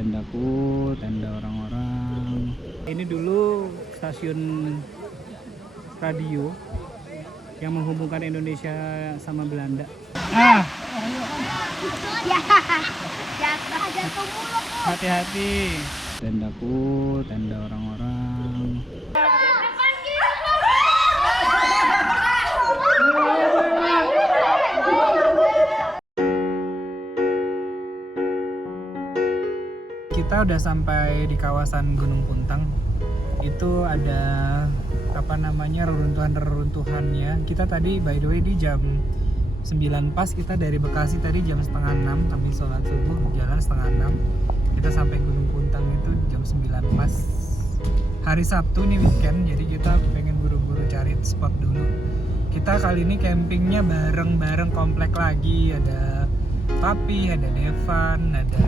tendaku, tenda orang-orang. Ini dulu stasiun radio yang menghubungkan Indonesia sama Belanda. Hati-hati. Tendaku, tenda orang-orang. Kita udah sampai di kawasan Gunung Puntang. Itu ada reruntuhannya. Kita tadi by the way di jam 9 pas, kita dari Bekasi tadi jam setengah 6 kami sholat subuh, jalan setengah 6. Kita sampai Gunung Puntang itu jam 9 pas. Hari Sabtu nih weekend, jadi kita pengen buru-buru cari spot dulu. Kita kali ini campingnya bareng-bareng komplek lagi. Ada Papi, ada Devan, ada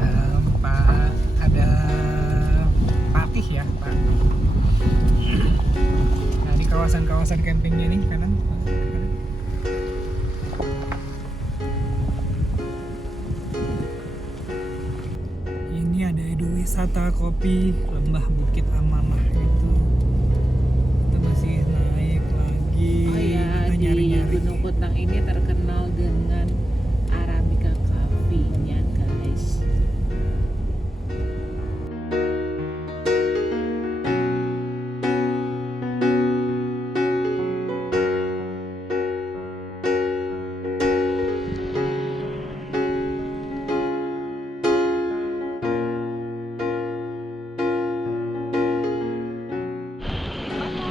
Patih ya, Pak. Nah, di kawasan campingnya nih kanan. Ini ada Edu Wisata Kopi Lembah Bukit Amanah itu. Kita masih naik lagi. Oh iya, kita nyari-nyari. di Gunung Puntang ini terkenal dengan Arabica Coffee-nya, guys.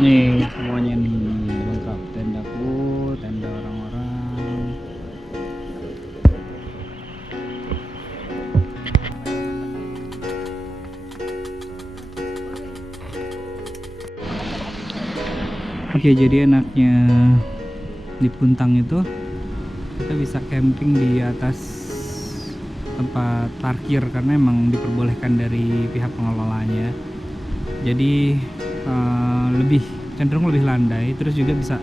Nih semuanya nih lengkap, tendaku, tenda orang-orang. Oke, jadi enaknya di Puntang itu kita bisa camping di atas tempat parkir karena emang diperbolehkan dari pihak pengelolanya. Jadi cenderung lebih landai, terus juga bisa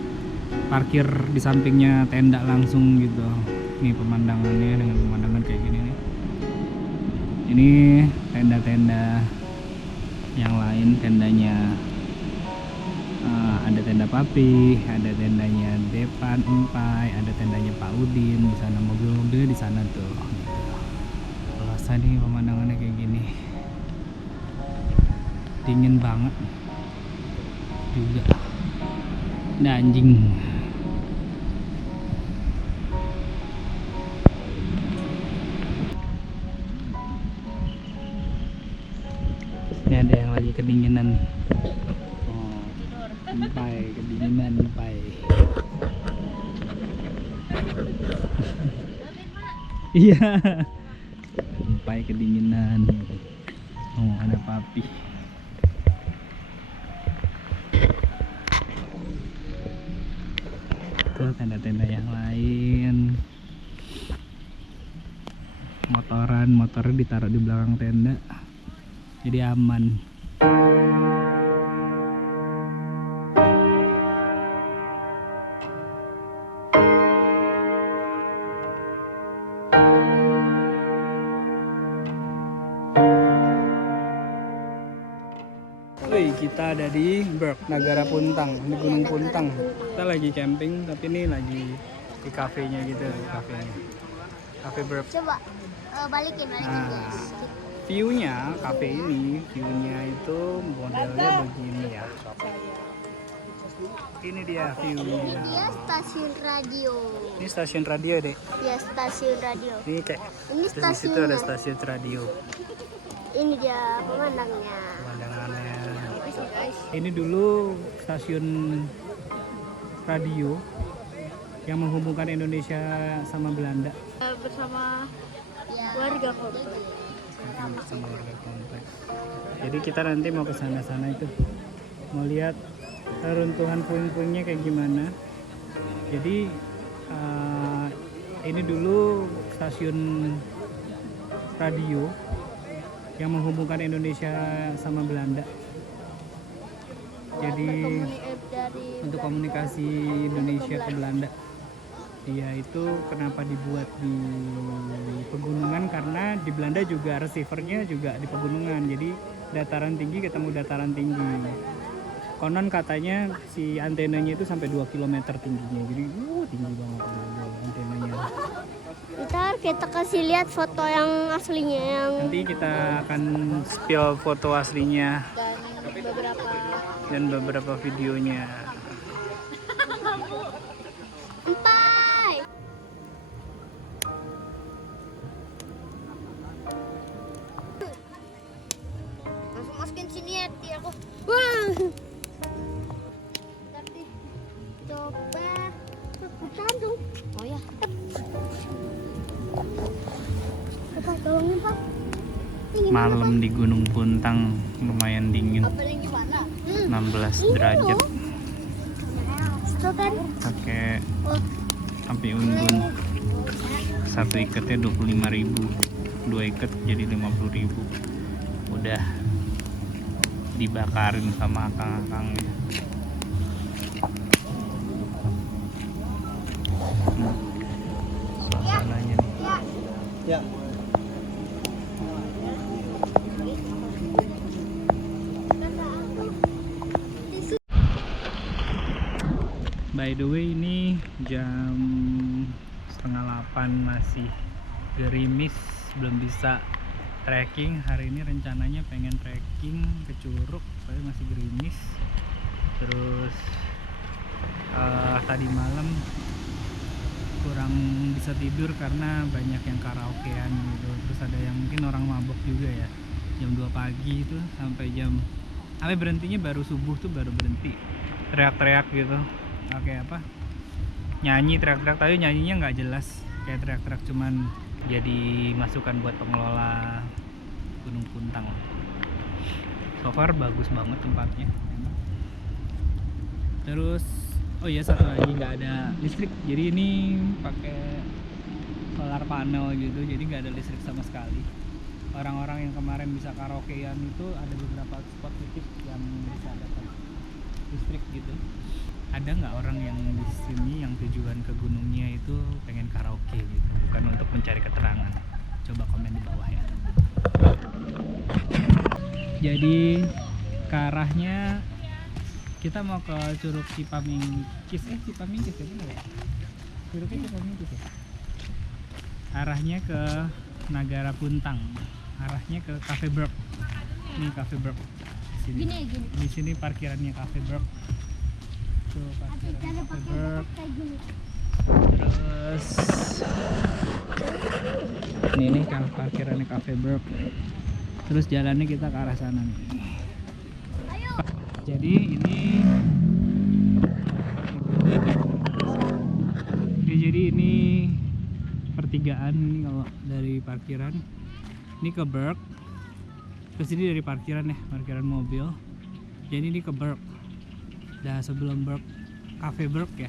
parkir di sampingnya tenda langsung gitu. Nih pemandangannya dengan pemandangan kayak gini nih. Ini tenda-tenda yang lain, tendanya ada tenda Papi, ada tendanya Depan, Empai, ada tendanya Pak Udin di sana, mobil-mobilnya di sana tuh. Gitu. Nih pemandangannya kayak gini. Dingin banget juga. Ada anjing. Ini ada yang lagi kedinginan. Oh, empai kedinginan, empai. Iya. Empai kedinginan. Oh, ada Papi. Tenda-tenda yang lain, motornya ditaruh di belakang tenda jadi aman. Kita ada di Berg, Nagara Puntang, di Gunung Puntang. Kita lagi camping, tapi ini lagi di kafenya gitu, Cafe Berg. Coba balikin Nah, guys. view-nya itu modelnya begini ya. Ini dia view-nya. Ini dia stasiun radio. Ini stasiun radio, Dek. Ya, stasiun radio. Ini kayak Ini di situ stasiun. ada stasiun radio. Ini dia pemandangannya. Pemandangannya. Guys. Ini dulu stasiun radio yang menghubungkan Indonesia sama Belanda. Bersama warga komplek. Bersama warga komplek. Jadi kita nanti mau ke sana itu, mau lihat runtuhan puing-puingnya kayak gimana. Jadi ini dulu stasiun radio yang menghubungkan Indonesia sama Belanda. Jadi untuk komunikasi Indonesia ke Belanda. Dia itu kenapa dibuat di pegunungan, karena di Belanda juga receivernya juga di pegunungan, jadi dataran tinggi ketemu dataran tinggi. Konon katanya si antenanya itu sampai 2 km tingginya, jadi tinggi banget antenanya. Ntar kita kasih lihat foto yang aslinya yang Nanti kita akan spill foto aslinya dan beberapa dan beberapa videonya. empai. Langsung masukin sini ya, aku. Wah. Tapi coba bukan dong. Oh ya. Pak, tolongin Pak. Malam di Gunung Puntang lumayan dingin, Apalagi gimana? 16 derajat. Itu kan. Pakai api unggun, satu ikatnya 25.000, 2 ikat jadi 50.000. Udah dibakarin sama akang-akangnya. Suasananya nih. Ya. By the way, ini jam setengah 8, masih gerimis, belum bisa trekking. Hari ini rencananya pengen trekking ke Curug, tapi masih gerimis. Terus tadi malam kurang bisa tidur karena banyak yang karaokean gitu. Terus ada yang mungkin orang mabok juga ya. Jam 2 pagi itu sampai berhentinya baru subuh tuh, baru berhenti. Teriak-teriak gitu. Oke, apa? Nyanyi teriak-teriak, tapi nyanyinya nggak jelas. Kayak teriak-teriak cuman jadi masukan buat pengelola Gunung Puntang. So far bagus banget tempatnya. Terus oh iya, satu lagi, nggak ada listrik, jadi ini pakai solar panel gitu, jadi nggak ada listrik sama sekali. Orang-orang yang kemarin bisa karaokean itu ada beberapa spot titik yang bisa dapat listrik gitu. Ada nggak orang yang di sini yang tujuan ke gunungnya itu pengen karaoke gitu, bukan untuk mencari keterangan? Coba komen di bawah ya. Jadi ke arahnya kita mau ke Curug Cipamingkis, Cipamingkis ya, benar ya? Curugnya Cipamingkis ya. Arahnya ke Nagara Puntang, arahnya ke Cafe Berg. Ini Cafe Berg. Sini. Di sini parkirannya Cafe Berg. Tuh parkiran Cafe Berg. Terus ini kan parkirannya Cafe Berg. Terus jalannya kita ke arah sana nih. Jadi ini pertigaan ini kalau dari parkiran. Ini ke Berg. Terus ini dari parkiran ya, parkiran mobil. Jadi ini ke Berg. Nah, sebelum Berg, Cafe Berg ya.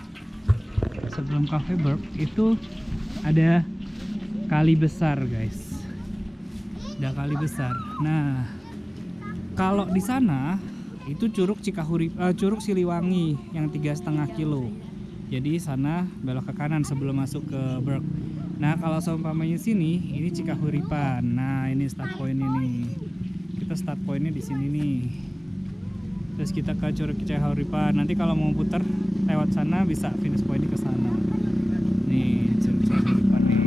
Sebelum Cafe Berg itu ada kali besar, guys. Ada kali besar. Nah, kalau di sana itu Curug Curug Siliwangi yang 3,5 kilo. Jadi sana belok ke kanan sebelum masuk ke Berg. Nah, kalau seumpamanya sini, ini Cikahuripan. Nah, ini start point ini. Kita start pointnya di sini nih. Terus kita ke Curug Cikahuripan. Nanti kalau mau putar lewat sana bisa finish pointnya ke sana. Nih, Curug Cikahuripan nih.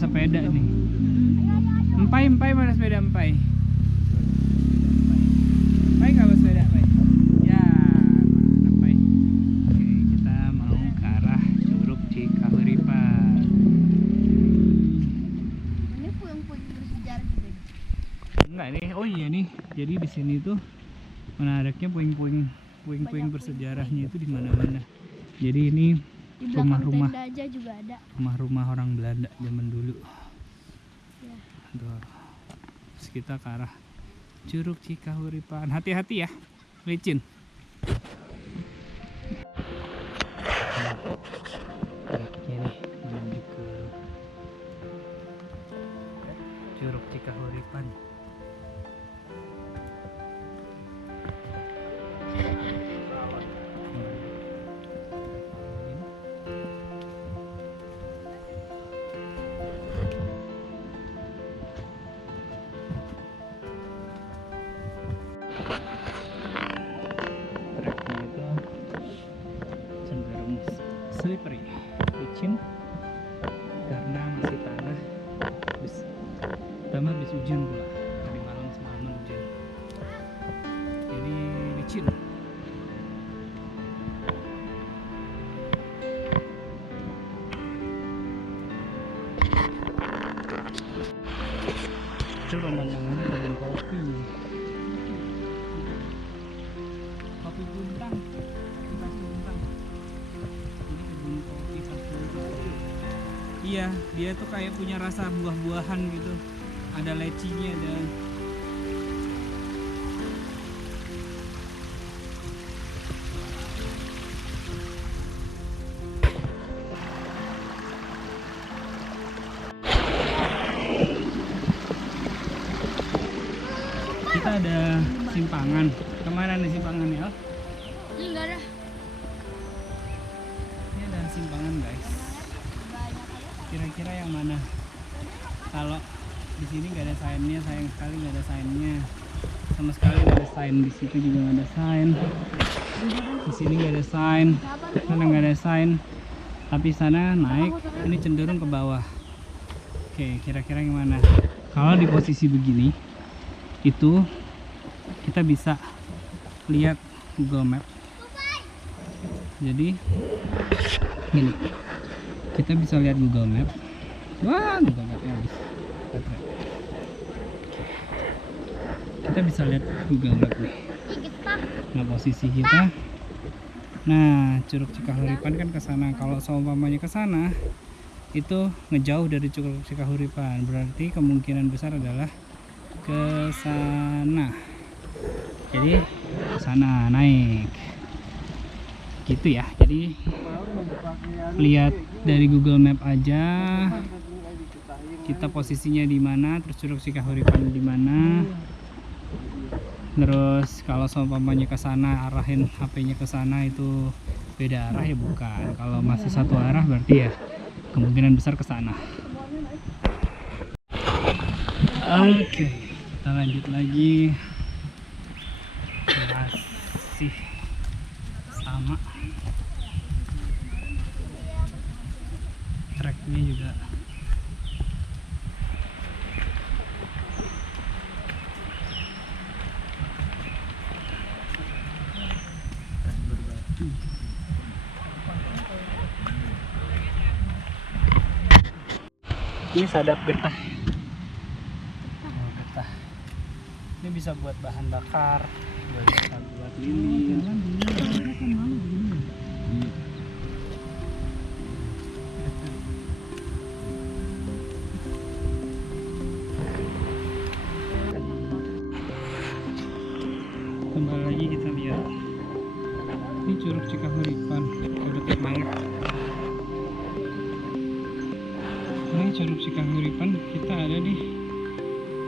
Sepeda nih. Empai mana sepeda empai? Empai nggak sepeda empai? Ya, mana empai? Oke, kita mau ke arah Curug Cikahuripan. Ini puing-puing bersejarah gitu. Enggak nih, oh iya nih. Jadi di sini tuh menariknya puing-puing bersejarahnya itu di mana-mana. Jadi ini Di belakang rumah-rumah tenda aja juga ada. rumah-rumah orang Belanda zaman dulu. Ya. Tuh. Terus kita ke arah Curug Cikahuripan. Hati-hati ya, licin. Geraknya nih menuju ke Cikahuripan. Treknya itu cenderung slippery, licin karena masih tanah. Tambah habis hujan pula, tadi malam semalaman hujan, jadi licin. Itu pemandangannya kebun kopi Buntang, Kaki Buntang. Ini kebun kopi Kaki Buntang. Iya, dia tuh kayak punya rasa buah-buahan gitu. Ada lecinya dan kita ada simpangan. Kemana nih simpangannya? Ini enggak ada. Ini ada simpangan guys. Kira-kira yang mana? Kalau di sini nggak ada signnya, sayang sekali nggak ada signnya. Sama sekali nggak ada sign. Di situ juga nggak ada sign. Di sini nggak ada sign. Sana nggak ada sign. Tapi sana naik. Ini cenderung ke bawah. Oke, kira-kira yang mana? Kalau di posisi begini, itu kita bisa lihat Google Map. Jadi gini, kita bisa lihat Google Map. Wah, Google Mapnya habis baterai. Kita bisa lihat Google Map nih. Nah, posisi kita. Nah, Curug Cikahuripan kan ke sana. Kalau seumpamanya ke sana, itu ngejauh dari Curug Cikahuripan. Berarti kemungkinan besar adalah ke sana. Jadi ke sana naik. Gitu ya. Jadi lihat dari Google Map aja kita posisinya di mana, terus Curug Cikahuripan di mana. Terus kalau seumpamanya ke sana, arahin HP-nya ke sana, itu beda arah ya bukan. Kalau masih satu arah berarti ya kemungkinan besar ke sana. Oke, kita lanjut lagi. Masih sama. Treknya juga berbatu. Ini sadap getah. Oh, getah. Ini bisa buat bahan bakar, bisa buat lilin. Kembali lagi kita lihat. Ini Curug Cikahuripan, udah deket banget. Ini Curug Cikahuripan, kita ada di,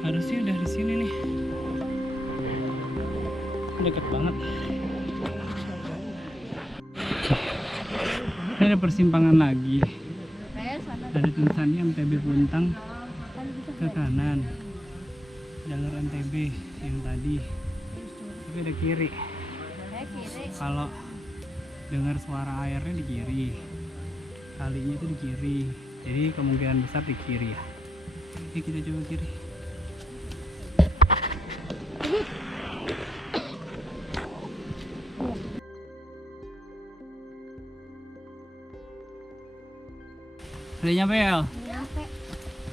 harusnya udah di sini nih. Deket banget. Ini ada persimpangan lagi. Ada tulisannya MTB Buntang ke kanan. Jalur MTB yang tadi. Tapi ada kiri. Kalau dengar suara airnya di kiri, kalinya itu di kiri. Jadi kemungkinan besar di kiri ya. Oke, kita coba kiri. Udah nyampe ya? Nyampe.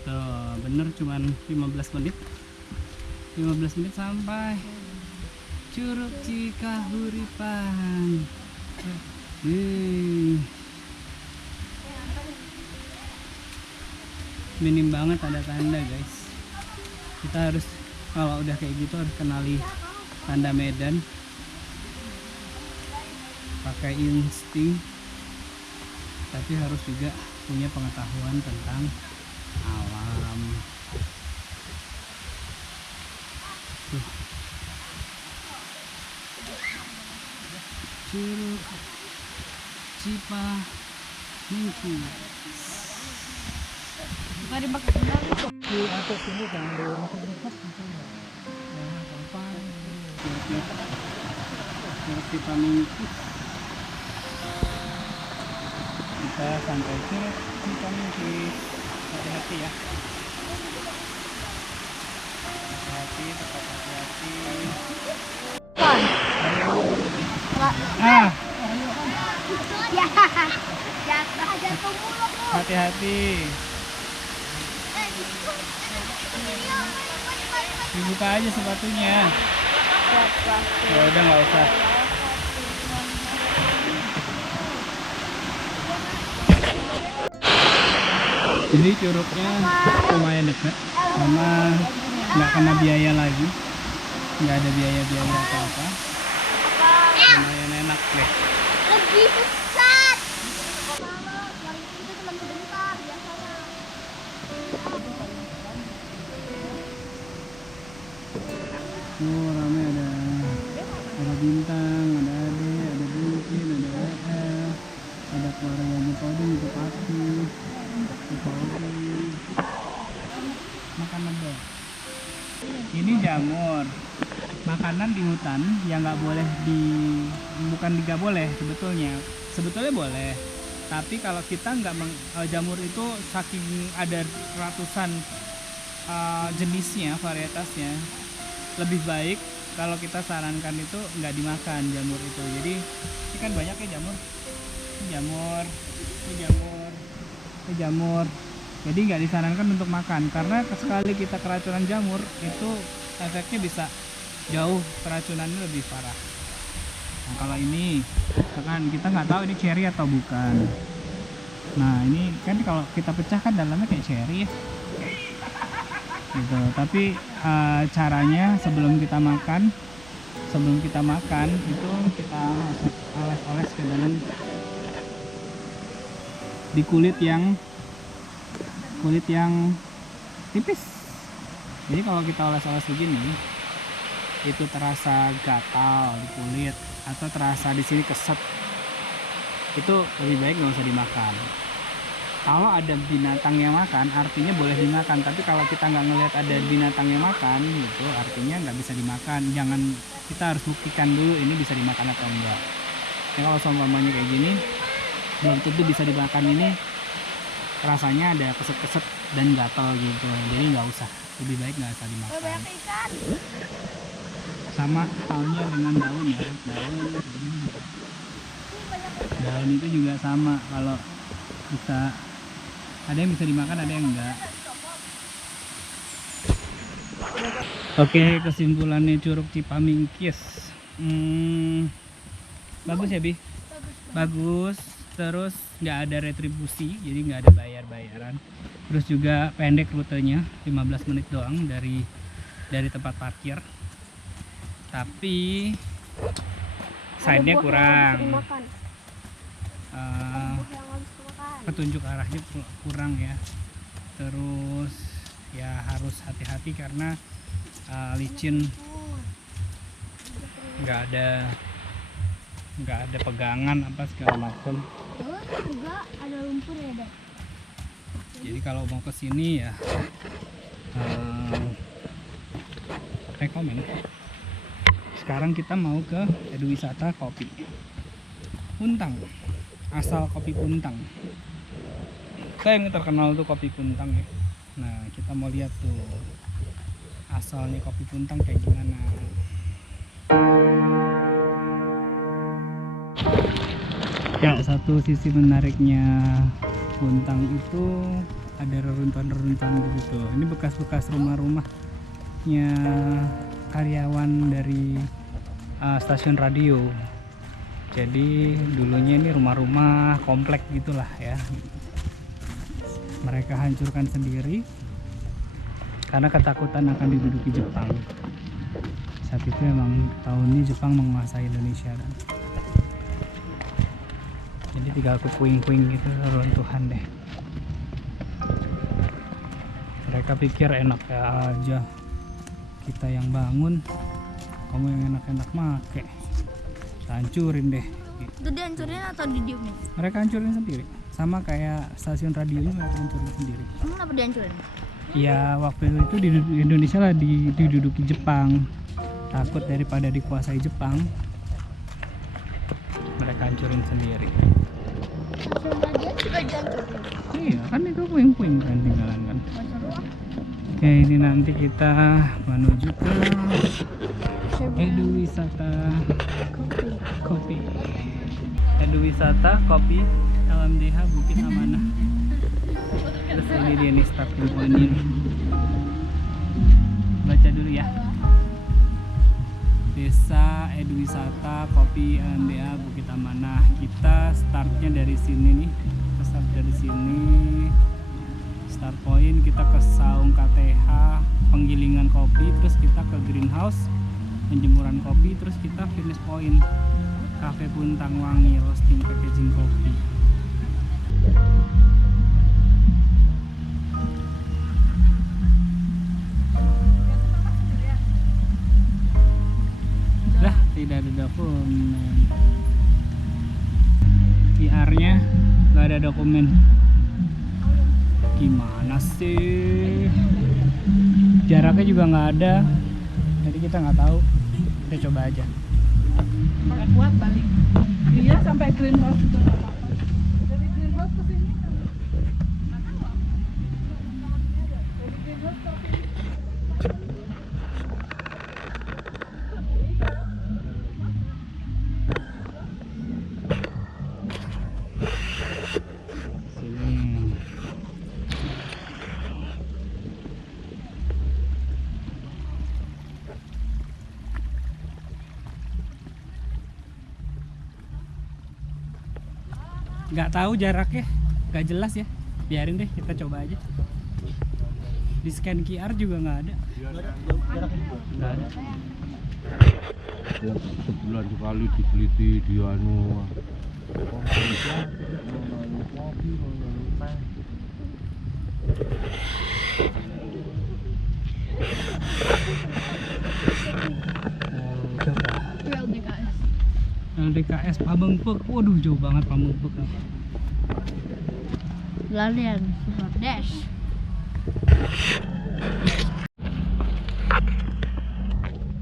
Tuh, bener cuman 15 menit. 15 menit sampai Curug Cikahuripan. Minim banget ada tanda guys. Kita harus, kalau udah kayak gitu harus kenali tanda medan, pakai insting, tapi harus juga punya pengetahuan tentang alam. Curug Cipamingki. Mari makan Di atas ini jangan dimakan dekat gitu ya. Jangan gampang. Curug Cipamingki. Kita sampai Curug Cipamingki. Hati-hati ya. Hati-hati, tetap hati-hati. Ah, Ya, jatuh mulu. hati-hati. Dibuka aja sepatunya. Ya udah nggak usah. Jadi curugnya lumayan dekat, sama nggak kena biaya lagi, nggak ada biaya-biaya apa-apa. Lumayan enak deh. Lebih sesat. Yang itu cuma sebentar biasanya. Oh, rame ada bintang, ada ade, ada bukit, ada ada keluarga Jepoding, Jepati, makanan dong. Ini jamur, makanan di hutan yang nggak boleh bukan nggak boleh sebetulnya boleh, tapi kalau kita nggak jamur itu saking ada ratusan jenisnya, varietasnya, lebih baik kalau kita sarankan itu nggak dimakan jamur itu. Jadi ini kan banyak ya jamur, ini jamur. Jadi nggak disarankan untuk makan, karena sekali kita keracunan jamur itu efeknya bisa jauh, keracunannya lebih parah. Nah, kalau ini kan kita nggak tahu ini cherry atau bukan. Nah ini kan kalau kita pecah kan dalamnya kayak cherry ya. Gitu. Tapi caranya sebelum kita makan itu kita oles-oles ke dalam di kulit yang tipis. Jadi kalau kita oles-oles begini itu terasa gatal di kulit atau terasa di sini keset, itu lebih baik nggak usah dimakan. Kalau ada binatang yang makan, artinya boleh dimakan. Tapi kalau kita nggak ngelihat ada binatang yang makan, gitu, artinya nggak bisa dimakan. Jangan, kita harus buktikan dulu ini bisa dimakan atau enggak. Ya, kalau seumpamanya kayak gini, belum tentu bisa dimakan. Ini rasanya ada keset-keset dan gatal gitu. Jadi nggak usah. Lebih baik nggak usah dimakan. Banyak ikan. Sama halnya dengan daun ya. Daun itu juga sama. Kalau bisa, ada yang bisa dimakan, ada yang enggak. Oke, kesimpulannya Curug Cipamingkis, bagus ya Bi? Bagus. Terus nggak ada retribusi, jadi nggak ada bayaran. Terus juga pendek rutenya, 15 menit doang dari tempat parkir. Tapi side-nya kurang, petunjuk arahnya kurang ya. Terus ya harus hati-hati karena licin, nggak ada pegangan apa segala macam. Juga ada lumpur ya, Dek. Jadi kalau mau ke sini ya rekomen. Sekarang kita mau ke wisata kopi Puntang, asal kopi Puntang. Saya yang terkenal tuh kopi Puntang ya. Nah, kita mau lihat tuh asalnya kopi Puntang kayak gimana. Ya, satu sisi menariknya Puntang itu ada reruntuhan-reruntuhan gitu. Ini bekas-bekas rumah-rumahnya karyawan dari stasiun radio. Jadi dulunya ini rumah-rumah komplek gitulah ya. Mereka hancurkan sendiri karena ketakutan akan diduduki Jepang. Saat itu memang tahun ini Jepang menguasai Indonesia kan. Jadi tinggal puing-puing gitu, runtuhan deh. Mereka pikir enak aja, kita yang bangun, kamu yang enak-enak make. kita hancurin deh. Itu dihancurin atau didiemin? Mereka hancurin sendiri, sama kayak stasiun radionya mereka hancurin sendiri. Emang kenapa dihancurin? Ya waktu itu di Indonesia lah diduduki Jepang, takut daripada dikuasai Jepang, mereka hancurin sendiri. Stasiun radio juga dihancurin. Iya kan itu puing-puing kan tinggalan kan. Oke, ini nanti kita menuju ke Edu Wisata Kopi. Edu Wisata Kopi LMDH Bukit Amanah. Terus ini dia nih starting point-nya. Baca dulu ya. Desa Edu Wisata Kopi LMDH Bukit Amanah. Kita startnya dari sini nih. Kita start dari sini. Start point kita ke Saung KTH penggilingan kopi, terus kita ke greenhouse penjemuran kopi, terus kita finish point Cafe Puntang Wangi roasting packaging kopi. Lah tidak ada dokumen, QR-nya nggak ada dokumen. Gimana sih, jaraknya juga nggak ada, jadi kita nggak tahu. Kita coba aja. Nggak kuat balik. Dia sampai greenhouse itu nggak apa-apa. Dari greenhouse ke sini kan nggak tahu apa. Dari greenhouse ke sini. Sini. Nggak tahu jaraknya, nggak jelas ya. Biarin deh, kita coba aja. Di scan QR juga nggak ada. Nggak ada. Ya, sebulan sekali diteliti di anu. LDKS. LDKS Pamengpeuk. Waduh, jauh banget Pamengpeuk. Lalian Super Dash.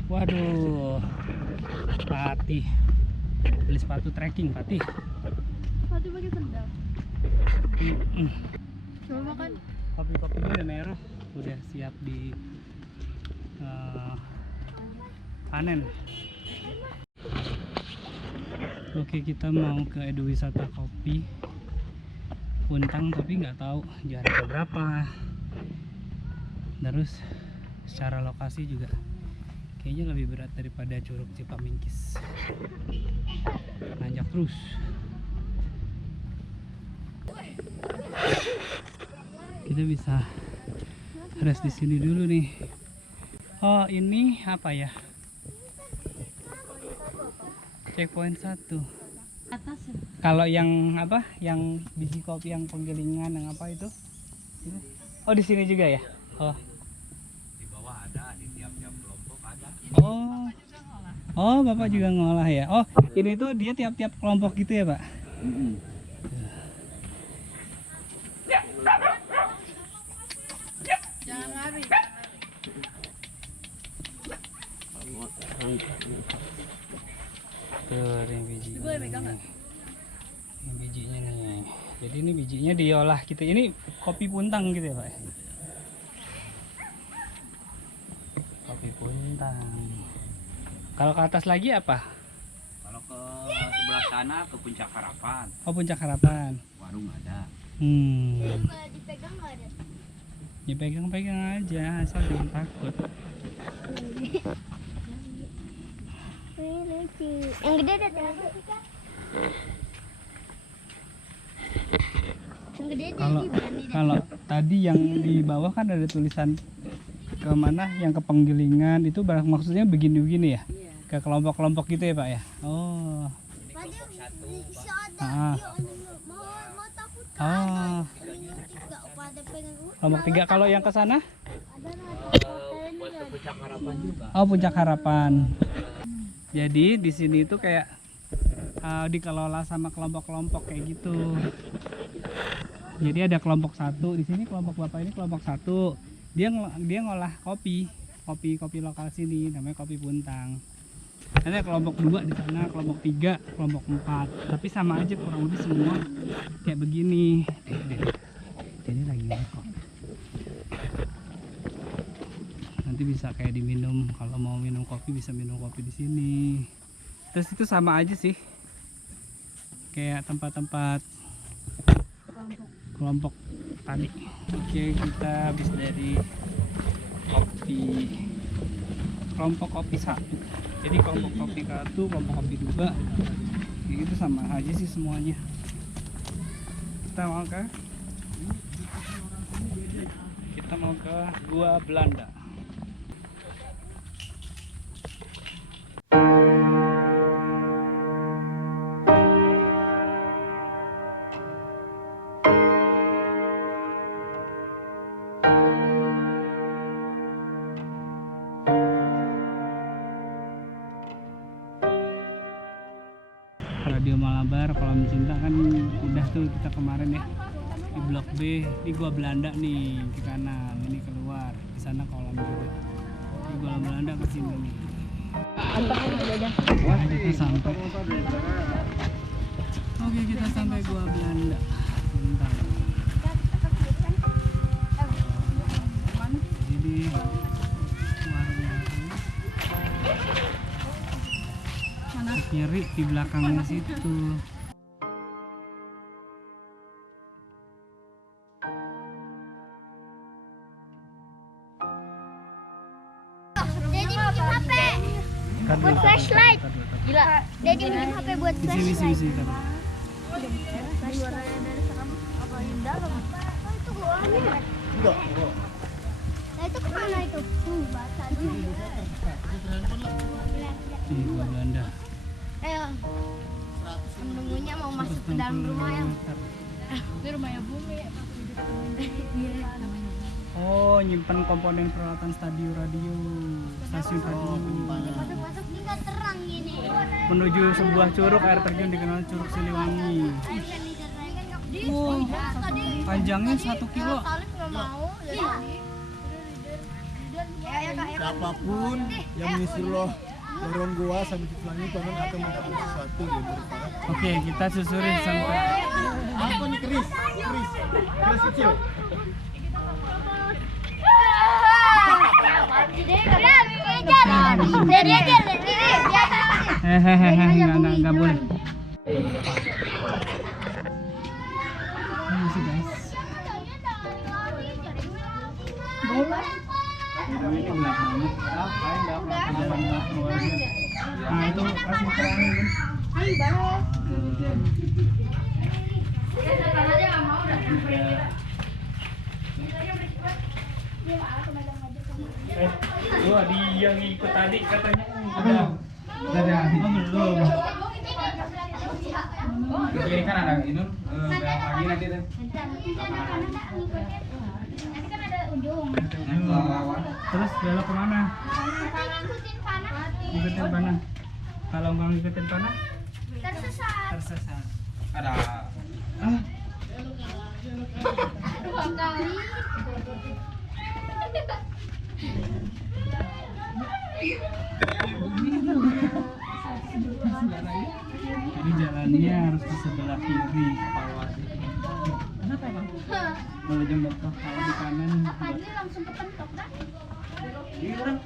Waduh, Patih beli sepatu trekking Patih. Satu pakai sendal. Coba makan. Kopi-kopinya udah merah, udah siap di panen. Oke, kita mau ke Edu Wisata Kopi Puntang, tapi nggak tahu jaraknya berapa. Terus secara lokasi juga kayaknya lebih berat daripada Curug Cipamingkis. Nanjak terus. Kita bisa rest di sini dulu nih. Oh, ini apa ya? Checkpoint 1. Atas ya? Kalau yang apa? Yang biji kopi yang penggilingan yang apa itu? Oh, di sini juga ya? Oh. Di bawah ada, di tiap-tiap kelompok ada. Oh. Oh, Bapak juga ngolah ya. Oh, ini tuh dia tiap-tiap kelompok gitu ya, Pak? Jangan lari. Tuh, ini bijinya. Boleh megang nggak? Ini bijinya nih. Jadi ini bijinya diolah gitu. Ini kopi puntang gitu ya, Pak? Kopi puntang. Kalau ke atas lagi apa? Kalau ke sebelah sana ke Puncak Harapan, Oh, Puncak Harapan. warung ada. Kalau dipegang nggak ada. Ya pegang-pegang aja, asal jangan takut. Ini lucu. Yang gede ada ternyata. Yang gede ada Kalau di berani dah. kalau tadi yang di bawah kan ada tulisan ke mana, yang ke penggilingan itu maksudnya begini-begini ya? Iya. Ke kelompok-kelompok gitu ya, Pak ya? Oh. Bisa ada. Ah. Mau takut Oh. nggak pada pengen. Kelompok 3. Kalau yang ke sana? Ada Puncak Harapan juga. Oh, Puncak Harapan. Jadi di sini itu kayak dikelola sama kelompok-kelompok kayak gitu. Jadi ada kelompok satu di sini, kelompok bapak ini kelompok satu. Dia ngolah kopi lokal sini, namanya kopi Puntang. Ada kelompok 2 di sana, kelompok 3, kelompok 4. Tapi sama aja kurang lebih semua kayak begini. Ini lagi ngerokok. Nanti bisa kayak diminum, kalau mau minum kopi bisa minum kopi di sini. Terus itu sama aja sih, kayak tempat-tempat kelompok tadi. Oke, kita habis dari kelompok kopi 1. Jadi kelompok kopi 1, kelompok kopi 2, itu sama aja sih semuanya. Kita mau ke Gua Belanda. Radio Malabar, Kolam Cinta kan udah tuh kita kemarin ya di Blok B. Ini Gua Belanda nih ke kanan, ini keluar, di sana kolam juga. Ini Gua Belanda ke sini nih. Nah, kita sampai. Oke, kita sampai Gua Belanda. Bentar. Jadi warnanya kiri di belakangnya situ. Daddy pinjam HP buat flashlight. Gila. Daddy pinjam HP buat Di sini flashlight. sini kan. Itu keluarnya. Nah itu kemana itu? Basah. Ini Gua Belanda. Ayo. Menunggunya mau masuk ke dalam rumah ya. Ini rumahnya Bumi. Oh, nyimpan komponen peralatan stasiun radio. Masuk-masuk ini nggak terang gini. Menuju sebuah curug air terjun dikenal Curug Siliwangi. Panjangnya 1 kilo. Salib nggak mau. Siapapun yang mengisi loh lorong gua sampai titik langit Tuhan akan mendapat sesuatu yang bermanfaat. Oke, kita susuri sampai. Apa nih Chris kecil. Hehehe, enggak boleh. Ini sih guys. Ini belakangnya. Nah itu kasih terangin. Gua dia yang ikut tadi katanya udah. Belum. Kiri kan ada ini belok lagi nanti tuh. Nanti kan ada ujung. Terus belok kemana? Ngikutin panah. Kalau nggak ngikutin panah? Tersesat. Ada. Dua kali. Jadi jalannya harus di sebelah kiri. Kalau jembok kalau di kanan. Tadi langsung kepentok dah. Hilang.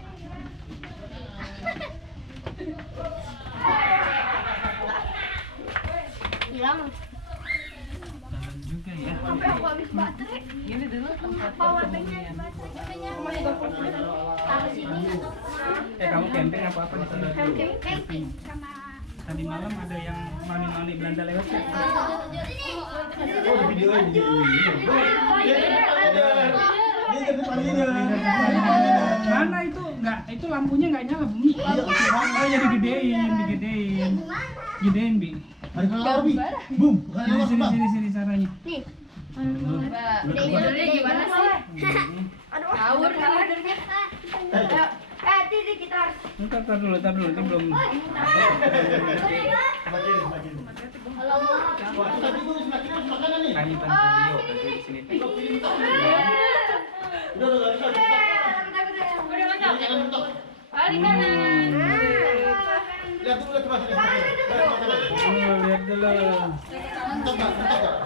Jalan juga ya. Aku habis baterai. Ini dulu tempat power banknya baterainya. Taruh sini. Kamu camping apa di sana? Camping sama. Tadi malam ada yang noni Belanda lewat ya? Oh, video ini. Mana itu? Enggak, itu lampunya enggak nyala, Bumi. Oh, ya digedein. Gedein, Bi. Ada kalau Bi. Boom. Sini caranya. Nih. Gimana sih? Aduh. Ngawur kan? Tidi kita harus. Ntar dulu, itu belum. Semakin. Iban video dari sini. Lihat dulu, lihat mas. Lihat dulu.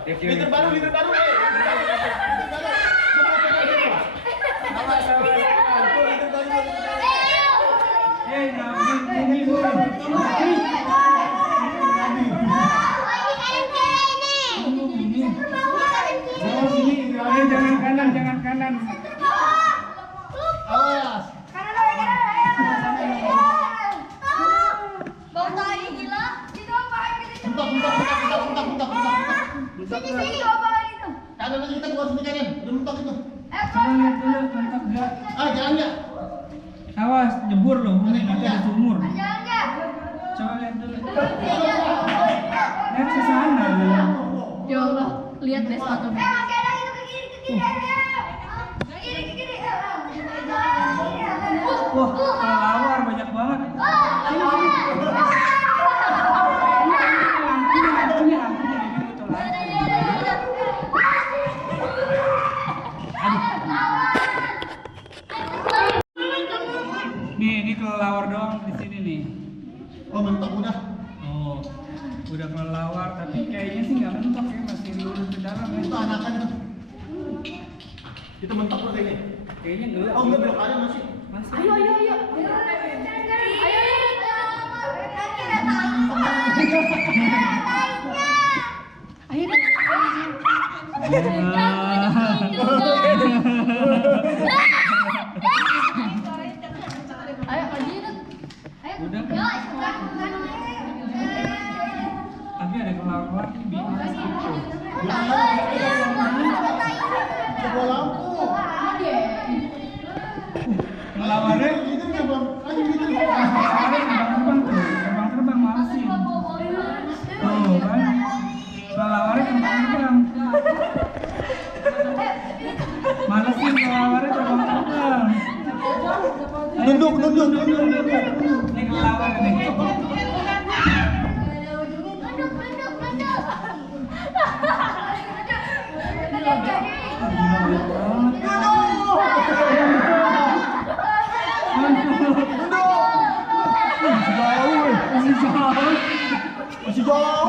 Liter baru, liter baru. Jangan kanan. Awas. Bau tai gila. Itu apa? Bentok. Sini coba itu. Kanan lagi kita keluar sini kanan. Bentok itu. Coba lihat dulu bentuk gak. Jangan ya. Awas, jebur loh, nanti ada sumur. Jangan enggak. Coba lihat dulu. Lihat ke sana. Ya Allah, lihat deh sepatu. Masih ada itu ke kiri. Ke kiri. Wah, kelelawar banyak banget. Lampunya ini betul Nih, ini kelelawar doang di sini nih. Oh, mentok udah. Oh, udah kelelawar, tapi kayaknya sih nggak mentok ya, masih lurus ke dalam ya. Itu anakan itu. Itu mentok udah kayaknya. Kayaknya enggak. Oh, enggak belum ada masih. Masih. Ayo. Udah kan? Tapi ada kelelawar ini bingung. Sebuah lampu. Kelelawarnya Itu udah bang. Ayo gitu. terbang tuh, terbang malesin. Tuh kan, kelelawarnya terbang. Malesin kelelawarnya terbang. Nunduk. Ini kelelawar nih.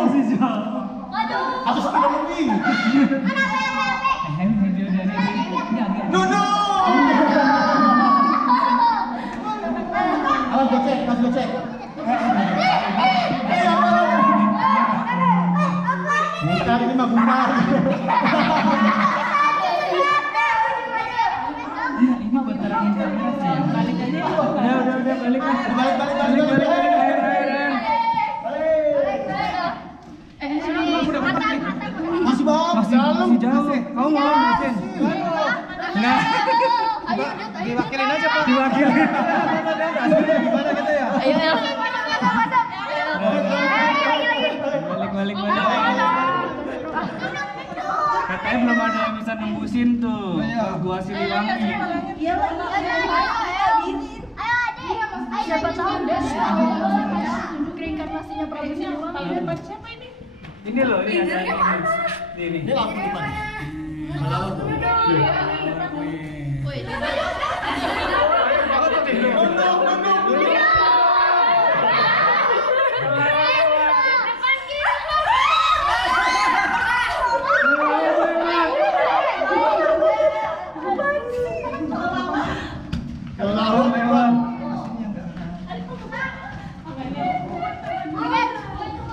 Masih jauh. Atas kilo lebih. Nunduk. Awas gocek, mas gocek. Bukan ini mah bukan. Ini buat terangin kamera sih. Balik aja. Udah balik lah. Balik. Masih bang, dalam. Masih jauh. Kamu mau terusin? Enggak. Diwakilin aja, Pak. Diwakilin. Gimana kita ya? Ayo. Balik. Katanya belum ada yang bisa nembusin tuh. Gua Siliwangi. Siapa tahu deh. Reinkarnasinya Prabu Siliwangi. Siapa ini? Ini loh, ini ada ini. Ini lampu depan. Malah tuh.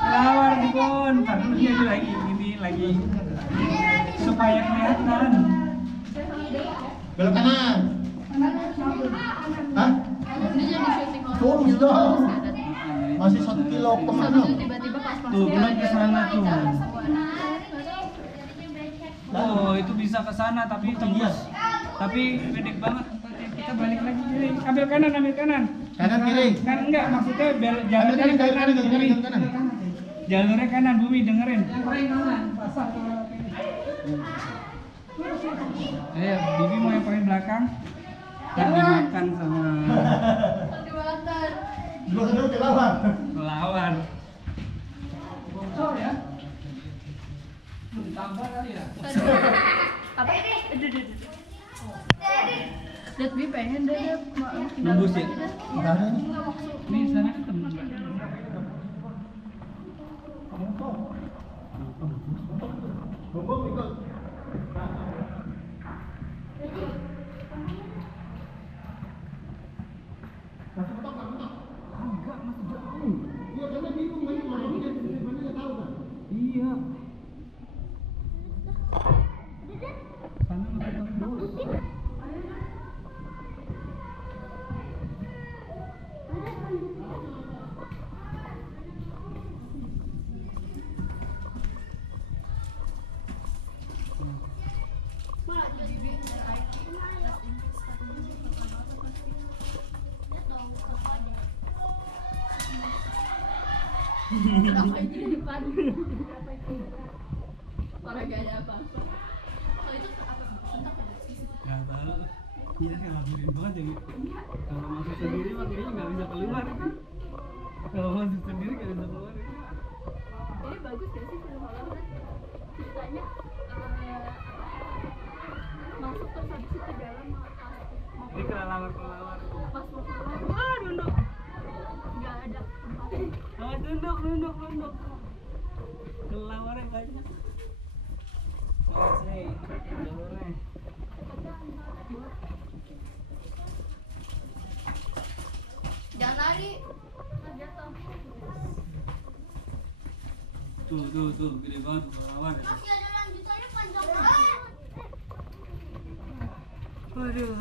Kelelawar Dikon, taruh dia lagi supaya kelihatan. Belok kanan. Hah? Oh, sudah. Masih 1 kilo kemana? Tiba-tiba pas Tuh, belum ke sana tuh. Oh, itu bisa ke sana tapi tembus. Tapi pendek banget tempatnya. Kita balik lagi kiri. Ambil kanan. Kanan kiri. Kan enggak, maksudnya jalurnya kanan. Jalurnya kanan, Bumi dengerin. Bibi mau yang paling belakang. Dan dimakan sama Dua kelawar. lawan. Apa? Lihat Bi pengen deh Nembus ya? Ini sana kan temen Mbak. Iya. Sana masih tembus. Orang gak ada apa-apa. Kalau itu apa? Bentak ada sisi. Gak tahu. Iya kayak labirin banget ya. Kalau masuk sendiri mah kayaknya nggak bisa keluar. Kalau masuk sendiri nggak bisa keluar. Ini bagus gak sih film horor? Ceritanya masuk terus habis itu ke dalam Ini kelelawar. pas mau keluar, wah duduk nggak ada tempat. Oh duduk. Kelawarnya banyak. Asli, jalurnya. Jangan lari. Tuh, gede banget kelelawar. Masih ada lanjutannya panjang banget. Waduh,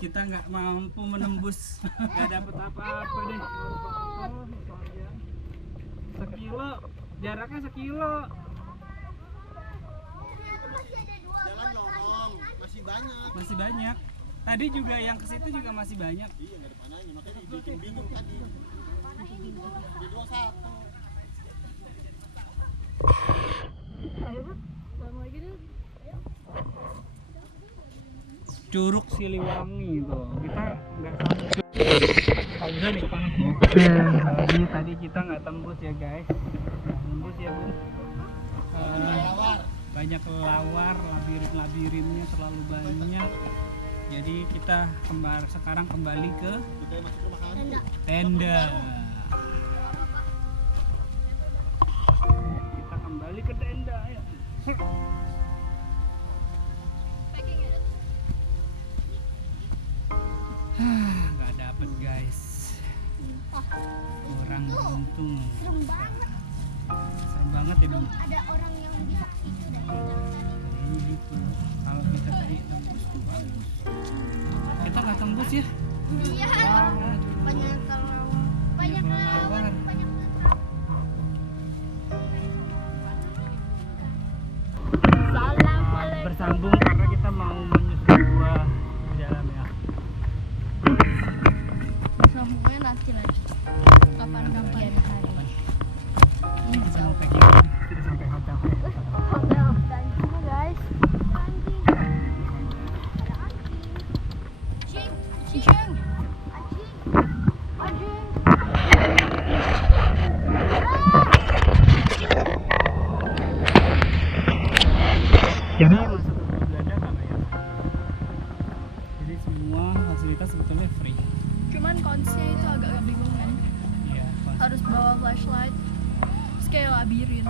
kita nggak mampu menembus, nggak dapet apa-apa deh. Sekilo, jaraknya sekilo. Ternyata masih ada dua Jalan buat dong, masih banyak. Masih banyak. Tadi juga yang ke situ juga masih banyak. Iya, nggak ada panahnya, makanya bikin bingung tadi. Di 21. Ayo Bud, sama lagi deh. Curug Siliwangi tuh. Kita nggak Oke, tadi kita nggak tembus ya guys. Nggak tembus ya Bu. Banyak kelelawar, labirinnya terlalu banyak. Jadi kita sekarang kembali ke Kita masuk rumah hantu. tenda. Kita kembali ke tenda ya. Nggak dapet guys. Orang beruntung. serem banget. Serem banget ya Bu. Ada orang yang bilang itu dari Ini gitu. Kalau kita tadi tembus tuh bagus. Kita nggak tembus ya. Iya. Banget. Banyak kelelawar. Banyak kelelawar. Banyak Assalamualaikum. Bersambung karena kita mau menyusun buah jalan ya. Sambungnya nanti lagi. Kapan-kapan hari. Kita mau packing. Kita sampai hotel. Hotel anjing guys. Anjing. Ada anjing. Anjing. Anjing. Jadi masuk ke Pulau Belanda nggak bayar. Jadi semua fasilitas sebetulnya free. Cuman konsnya itu agak bingung kan. Iya. Harus bawa flashlight. Terus kayak labirin.